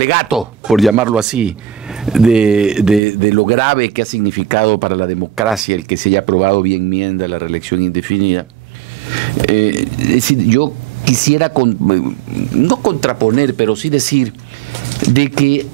alegato, por llamarlo así, de lo grave que ha significado para la democracia el que se haya aprobado vía enmienda la reelección indefinida. Es decir, yo quisiera, no contraponer, pero sí decir de que,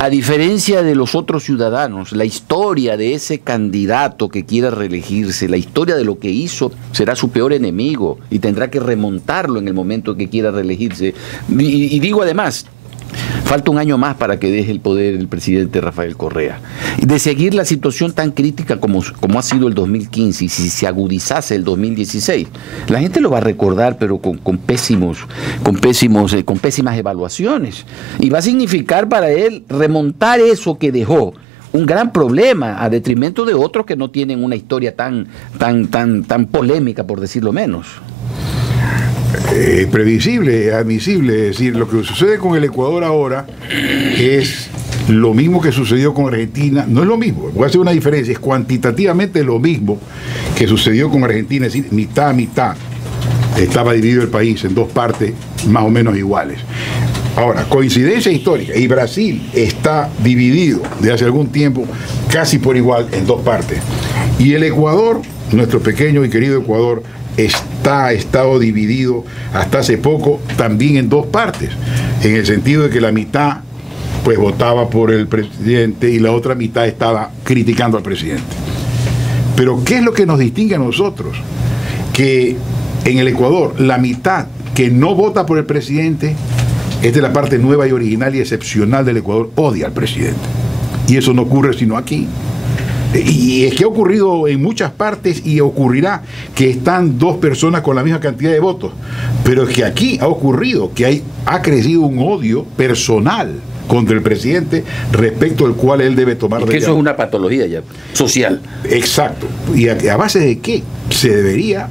a diferencia de los otros ciudadanos, la historia de ese candidato que quiera reelegirse, la historia de lo que hizo, será su peor enemigo y tendrá que remontarlo en el momento que quiera reelegirse. Y digo además, falta un año más para que deje el poder el presidente Rafael Correa. De seguir la situación tan crítica como ha sido el 2015, y si se agudizase el 2016, la gente lo va a recordar, pero con pésimas evaluaciones. Y va a significar para él remontar eso que dejó un gran problema, a detrimento de otros que no tienen una historia tan polémica, por decirlo menos. Previsible, admisible. Es decir, lo que sucede con el Ecuador ahora es lo mismo que sucedió con Argentina. No es lo mismo, voy a hacer una diferencia, es cuantitativamente lo mismo que sucedió con Argentina, es decir, mitad a mitad. Estaba dividido el país en dos partes más o menos iguales. Ahora, coincidencia histórica, y Brasil está dividido desde hace algún tiempo casi por igual en dos partes. Y el Ecuador, nuestro pequeño y querido Ecuador, ha estado dividido hasta hace poco también en dos partes, en el sentido de que la mitad pues votaba por el presidente y la otra mitad estaba criticando al presidente. Pero ¿qué es lo que nos distingue a nosotros? Que en el Ecuador la mitad que no vota por el presidente es de la parte nueva y original y excepcional del Ecuador, odia al presidente. Y eso no ocurre sino aquí. Y es que ha ocurrido en muchas partes y ocurrirá que están dos personas con la misma cantidad de votos. Pero es que aquí ha ocurrido que ha crecido un odio personal contra el presidente respecto al cual él debe tomar medidas. Que eso es una patología ya social. Exacto. ¿Y a base de qué? Se debería,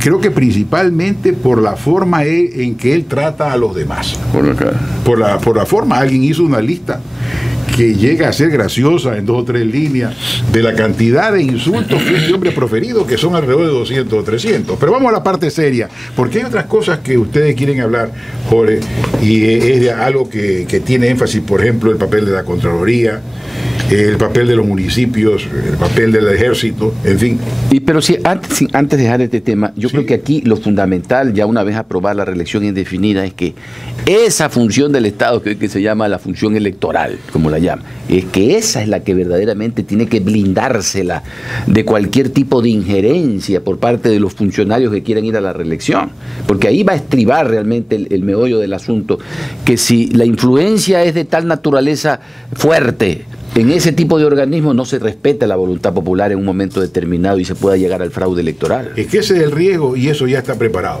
creo que principalmente por la forma en que él trata a los demás. Por la forma, alguien hizo una lista que llega a ser graciosa en 2 o 3 líneas de la cantidad de insultos que este hombre ha proferido, que son alrededor de 200 o 300. Pero vamos a la parte seria, porque hay otras cosas que ustedes quieren hablar, Jorge, y es de algo que tiene énfasis, por ejemplo, el papel de la Contraloría, el papel de los municipios, el papel del ejército, en fin. Pero antes de dejar este tema, yo creo que aquí lo fundamental, ya una vez aprobada la reelección indefinida, es que esa función del Estado, que se llama la función electoral, como la llama, es que esa es la que verdaderamente tiene que blindársela de cualquier tipo de injerencia por parte de los funcionarios que quieran ir a la reelección, porque ahí va a estribar realmente el meollo del asunto, que si la influencia es de tal naturaleza fuerte, en ese tipo de organismos no se respeta la voluntad popular en un momento determinado y se pueda llegar al fraude electoral. Es que ese es el riesgo y eso ya está preparado.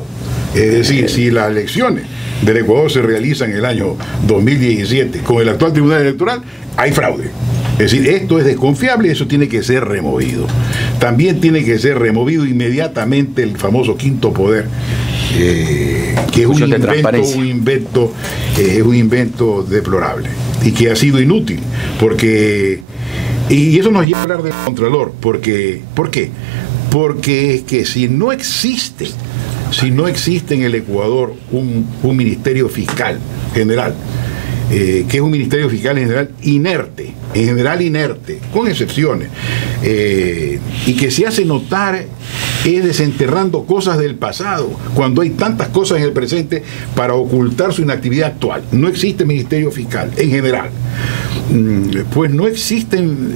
Es decir, si las elecciones del Ecuador se realizan en el año 2017 con el actual Tribunal Electoral, hay fraude. Es decir, esto es desconfiable y eso tiene que ser removido. También tiene que ser removido inmediatamente el famoso quinto poder, que es un invento deplorable y que ha sido inútil, porque, y eso nos lleva a hablar del Contralor, porque, ¿por qué? Porque es que si no existe en el Ecuador un ministerio fiscal general, que es un ministerio fiscal en general inerte, con excepciones, y que se hace notar es desenterrando cosas del pasado, cuando hay tantas cosas en el presente para ocultar su inactividad actual. No existe ministerio fiscal en general, pues no existen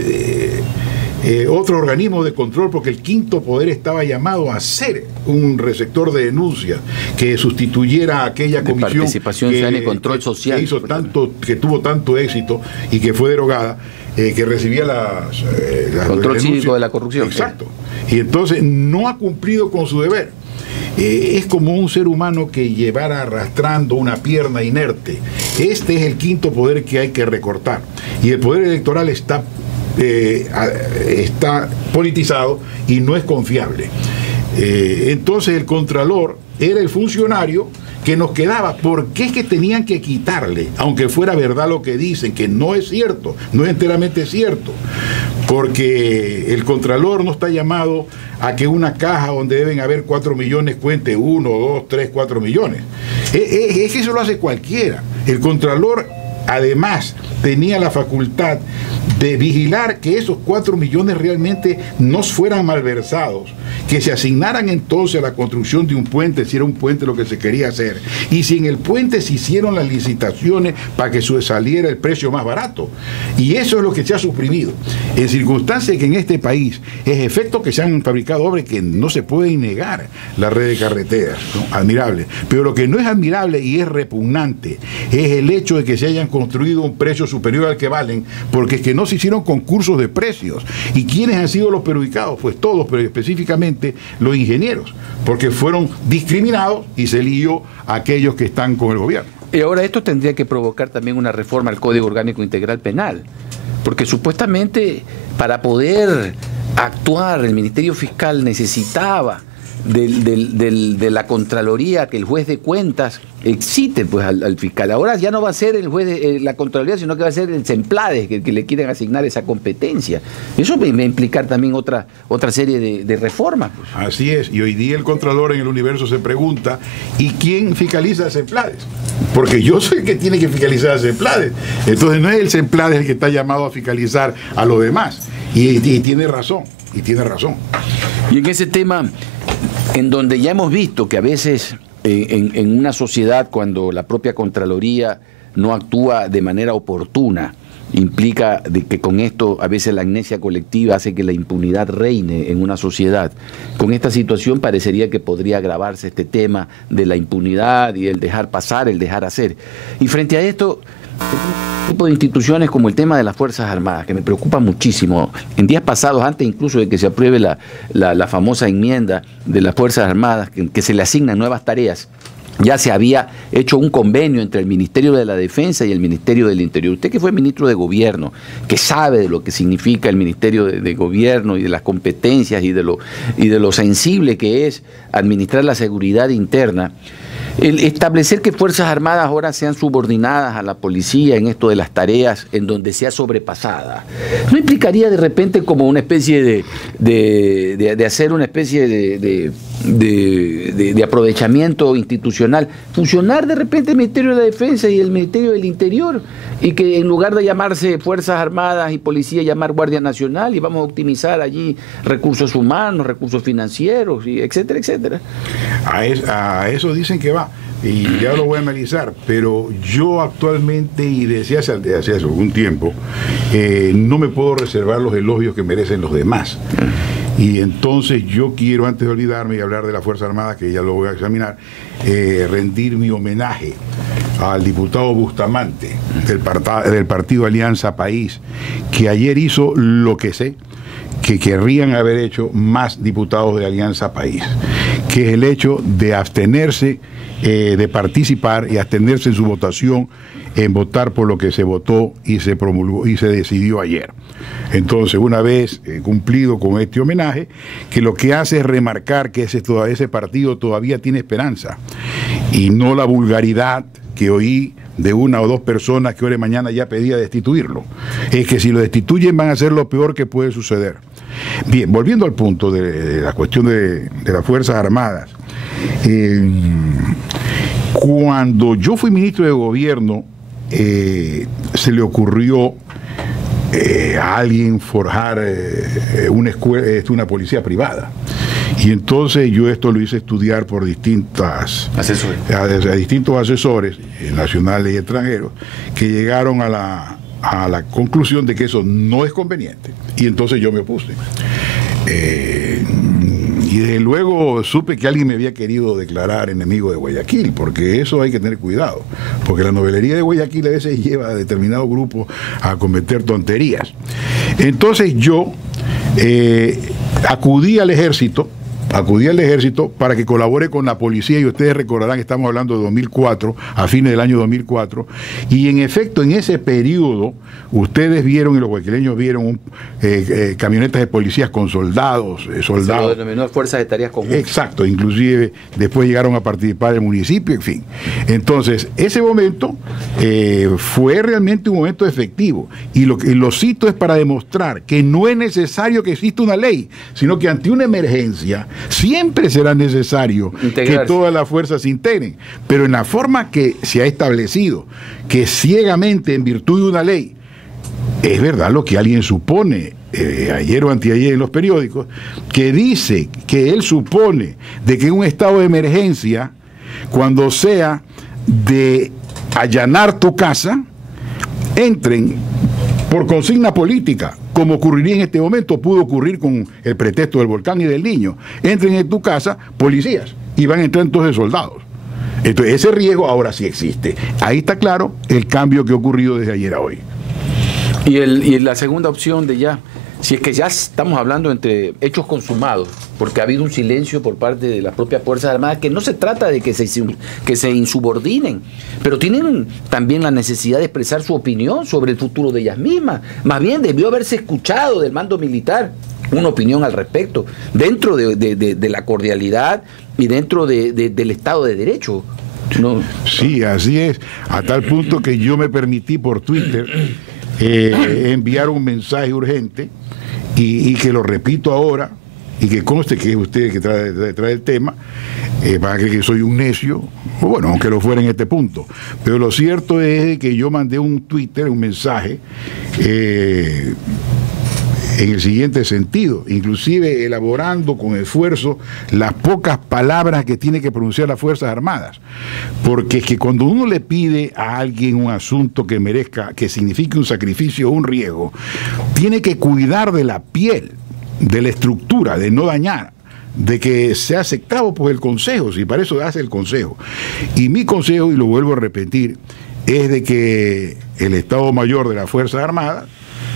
otro organismo de control, porque el quinto poder estaba llamado a ser un receptor de denuncias que sustituyera a aquella comisión participación ciudadana y control social que tuvo tanto éxito y que fue derogada, que recibía control cívico de la corrupción. Exacto. Y entonces no ha cumplido con su deber. Es como un ser humano que llevara arrastrando una pierna inerte. Este es el quinto poder que hay que recortar. Y el poder electoral está politizado y no es confiable. Entonces el Contralor era el funcionario que nos quedaba. ¿Por qué es que tenían que quitarle, aunque fuera verdad lo que dicen, que no es cierto, no es enteramente cierto? Porque el Contralor no está llamado a que una caja donde deben haber 4 millones cuente 1, 2, 3, 4 millones. Es que eso lo hace cualquiera. El Contralor además tenía la facultad de vigilar que esos 4 millones realmente no fueran malversados, que se asignaran entonces a la construcción de un puente, si era un puente lo que se quería hacer, y si en el puente se hicieron las licitaciones para que saliera el precio más barato. Y eso es lo que se ha suprimido. En circunstancias que en este país es efecto que se han fabricado obras que no se pueden negar la red de carreteras, ¿no? Admirable. Pero lo que no es admirable y es repugnante es el hecho de que se hayan construido a un precio superior al que valen, porque es que no se hicieron concursos de precios. ¿Y quiénes han sido los perjudicados? Pues todos, pero específicamente los ingenieros, porque fueron discriminados y se lió a aquellos que están con el gobierno. Y ahora esto tendría que provocar también una reforma al Código Orgánico Integral Penal, porque supuestamente para poder actuar el Ministerio Fiscal necesitaba de la Contraloría, que el juez de cuentas excite pues al fiscal. Ahora ya no va a ser el juez de la Contraloría, sino que va a ser el CEMPLADES que le quieren asignar esa competencia. Eso va a implicar también otra serie de reformas. Pues. Así es, y hoy día el Contralor en el Universo se pregunta, ¿y quién fiscaliza al CEMPLADES? Porque yo soy el que tiene que fiscalizar al CEMPLADES. Entonces no es el CEMPLADES el que está llamado a fiscalizar a los demás. Y tiene razón, y tiene razón. Y en ese tema, en donde ya hemos visto que a veces en una sociedad, cuando la propia Contraloría no actúa de manera oportuna, implica de que con esto a veces la amnesia colectiva hace que la impunidad reine en una sociedad. Con esta situación parecería que podría agravarse este tema de la impunidad y el dejar pasar, el dejar hacer. Y frente a esto, un tipo de instituciones como el tema de las Fuerzas Armadas, que me preocupa muchísimo. En días pasados, antes incluso de que se apruebe la famosa enmienda de las Fuerzas Armadas, que se le asignan nuevas tareas, ya se había hecho un convenio entre el Ministerio de la Defensa y el Ministerio del Interior. Usted que fue ministro de Gobierno, que sabe de lo que significa el Ministerio de Gobierno y de las competencias y de lo sensible que es administrar la seguridad interna, el establecer que Fuerzas Armadas ahora sean subordinadas a la policía en esto de las tareas en donde sea sobrepasada, ¿no implicaría de repente como una especie de hacer una especie de aprovechamiento institucional, fusionar de repente el Ministerio de la Defensa y el Ministerio del Interior, y que en lugar de llamarse Fuerzas Armadas y Policía, llamar Guardia Nacional, y vamos a optimizar allí recursos humanos, recursos financieros, y etcétera, etcétera? A eso dicen que va, y ya lo voy a analizar, pero yo actualmente, y desde hace algún tiempo, no me puedo reservar los elogios que merecen los demás. Y entonces yo quiero, antes de olvidarme y hablar de la Fuerza Armada, que ya lo voy a examinar, rendir mi homenaje al diputado Bustamante del partido Alianza País, que ayer hizo lo que sé que querrían haber hecho más diputados de Alianza País, que es el hecho de abstenerse de participar y abstenerse en su votación, en votar por lo que se votó y se promulgó y se decidió ayer. Entonces, una vez cumplido con este homenaje, que lo que hace es remarcar que ese partido todavía tiene esperanza, y no la vulgaridad que oí de una o dos personas que hoy de mañana ya pedía destituirlo. Es que si lo destituyen van a ser lo peor que puede suceder. Bien, volviendo al punto de la cuestión de las Fuerzas Armadas. Cuando yo fui ministro de Gobierno, se le ocurrió a alguien forjar una escuela, una policía privada. Y entonces yo esto lo hice estudiar por distintos asesores nacionales y extranjeros, que llegaron a la conclusión de que eso no es conveniente. Y entonces yo me opuse. Y desde luego supe que alguien me había querido declarar enemigo de Guayaquil, porque eso hay que tener cuidado, porque la novelería de Guayaquil a veces lleva a determinados grupos a cometer tonterías. Entonces yo acudí al ejército para que colabore con la policía, y ustedes recordarán que estamos hablando de 2004, a fines del año 2004, y en efecto en ese periodo ustedes vieron, y los guayaquileños vieron, camionetas de policías con soldados. Se lo denominó Fuerzas de Tareas Conjuntas. Exacto, inclusive después llegaron a participar del municipio, en fin. Entonces, ese momento fue realmente un momento efectivo, y lo cito es para demostrar que no es necesario que exista una ley, sino que ante una emergencia Siempre será necesario que todas las fuerzas se integren, pero en la forma que se ha establecido, que ciegamente en virtud de una ley, es verdad lo que alguien supone, ayer o anteayer en los periódicos, que dice que él supone de que en un estado de emergencia, cuando sea de allanar tu casa, entren por consigna política, como ocurriría en este momento, pudo ocurrir con el pretexto del volcán y del Niño. Entren en tu casa policías y van a entrar entonces soldados. Entonces ese riesgo ahora sí existe. Ahí está claro el cambio que ha ocurrido desde ayer a hoy. Y la segunda opción de ya, si es que ya estamos hablando entre hechos consumados, porque ha habido un silencio por parte de las propias Fuerzas Armadas, que no se trata de que se insubordinen, pero tienen también la necesidad de expresar su opinión sobre el futuro de ellas mismas. Más bien debió haberse escuchado del mando militar una opinión al respecto, dentro de la cordialidad y dentro del Estado de Derecho. No. Sí, así es, a tal punto que yo me permití por Twitter enviar un mensaje urgente y que lo repito ahora y que conste que es usted que trae el tema, para que soy un necio, o bueno, aunque lo fuera en este punto. Pero lo cierto es que yo mandé un Twitter, un mensaje, en el siguiente sentido, inclusive elaborando con esfuerzo las pocas palabras que tiene que pronunciar las Fuerzas Armadas, porque es que cuando uno le pide a alguien un asunto que merezca, que signifique un sacrificio o un riesgo, tiene que cuidar de la piel, de la estructura, de no dañar, de que sea aceptado por el Consejo, si para eso hace el Consejo. Y mi consejo, y lo vuelvo a repetir, es de que el Estado Mayor de las Fuerzas Armadas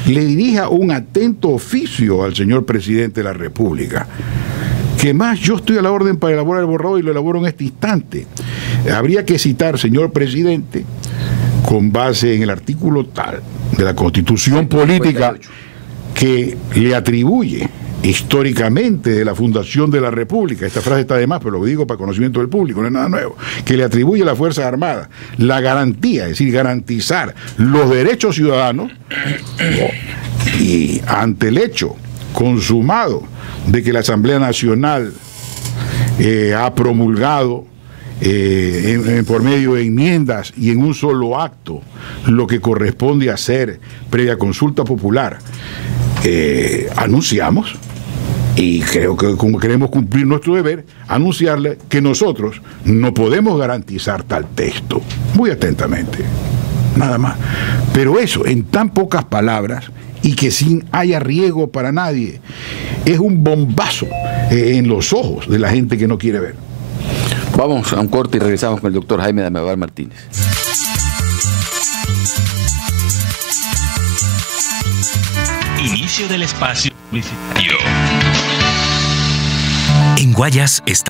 le dirija un atento oficio al señor presidente de la República. Que más, yo estoy a la orden para elaborar el borrador y lo elaboro en este instante. Habría que citar, señor presidente, con base en el artículo tal de la Constitución Política que le atribuye históricamente de la fundación de la República, esta frase está de más, pero lo digo para conocimiento del público, no es nada nuevo, que le atribuye a las Fuerzas Armadas la garantía, es decir, garantizar los derechos ciudadanos, y ante el hecho consumado de que la Asamblea Nacional ha promulgado por medio de enmiendas y en un solo acto lo que corresponde hacer previa consulta popular, anunciamos, y creo que como queremos cumplir nuestro deber, anunciarle que nosotros no podemos garantizar tal texto. Muy atentamente, nada más. Pero eso, en tan pocas palabras, y que sin haya riesgo para nadie, es un bombazo en los ojos de la gente que no quiere ver. Vamos a un corte y regresamos con el doctor Jaime Dameval Martínez. Inicio del espacio publicitario. En Guayas está